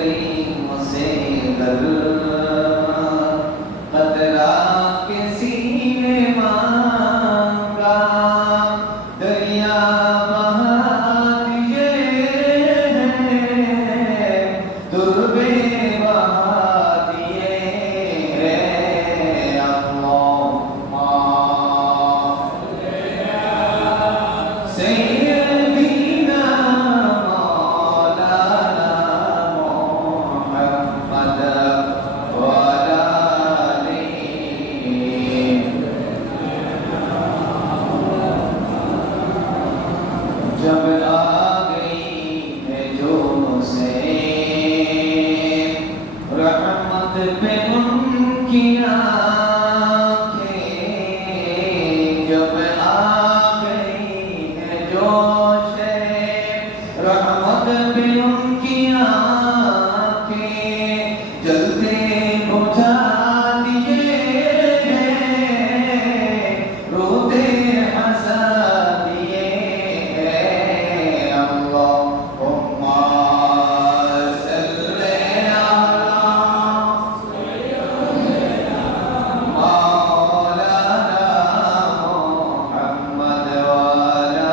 करीम से दर कतरा के सीने मांगा दरिया बहा दिए दुर्बे बहा दिए सैयदीना मौलाना मुहम्मद वाला जब आ गई है जो से रहमत पे उनकी आँखें जब आ गई है जो से रहमत पे उनकी आँखें जलते बुझा दिए रोते हंसा दिए अल्लाहुम्मा सल्ली अला मौलाना मुहम्मद वाला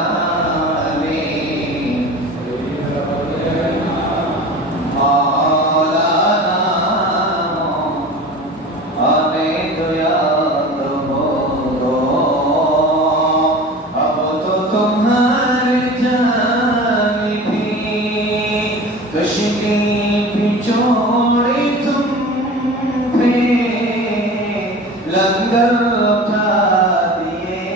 मौलाना हमें तो याद हो दो अब तो तुम्हारी जान भी कश्ती भी छोड़ी तुम पे लंगर उठा दिए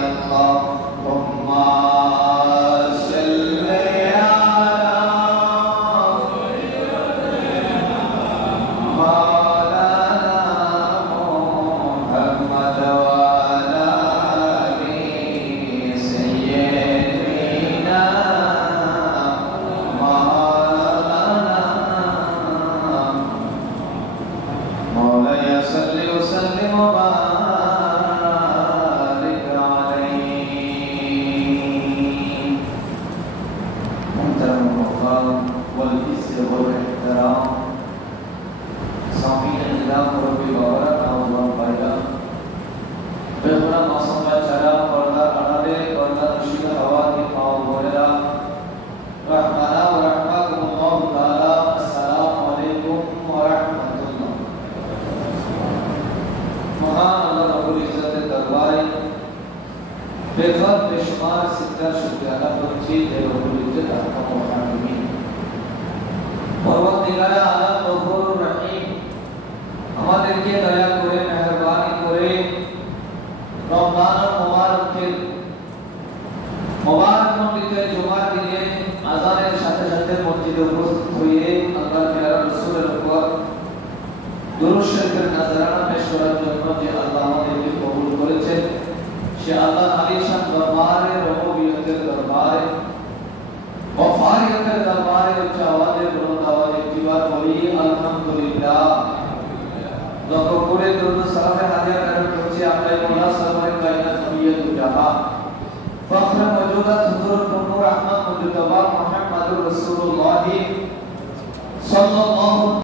अल्लाहुम्मा सल्ली अला मौलाना मुहम्मद वाला सय्यदीना मौलाना मौलाया सल्ली व सल्लिम व बारिक अलैहि मुहतरम मुक़ाम वल इज़्ज़ वल इहतराम सामीन निज़ाम रब्बी बारक अल्लाह बायदा बेगुनाह मौसम में चला पर्दा अड़ादे पर्दा नशीद हवा के पाँव बोलेला रहमाना व रहमकुमुल्लाह ताला अस्सलामु अलैकुम व रहमतुल्लाह महान अल्लाह रब्बुल इज़्ज़त दरबार बेखत बेशुमार सिद्दर शुक्रिया करছি যে রব্বুল ইজ্জত আহকাম হাকিমিন পরবর্তীকালে আল্লাহ গফুর রহিম আমাদেরকে দয়া করে মেহেরবানি করে রমজান মুবারকের মুবারক মন্ডিতে জুমার দিনে আযানের সাথে সাথে মসজিদে উপস্থিত হয়ে আল্লাহর প্যারা রাসূলের উপর দুরূদ শরীফের নজরানা পেশ করার জন্য যে আল্লাহ আমাদেরকে কবুল করেছেন সে আল্লাহ আলিশান দরবারে রব্বুবিয়তের দরবারে গফারিয়তের দরবারে উচ্চ আওয়াজে বুলন্দ আওয়াজে একটিবার বলি আলহামদুলিল্লাহ লক্ষ করে দুরূদ সালাতে হাজির করছি আপনার মোল্লা সরওয়ারে কায়নাত নবিয়্যুল জাহান ফখরে মওজুদাত হুজুরুল নূর আহমদ মুজতবা মুহাম্মদুর রাসূলুল্লাহ সাল্লাল্লাহু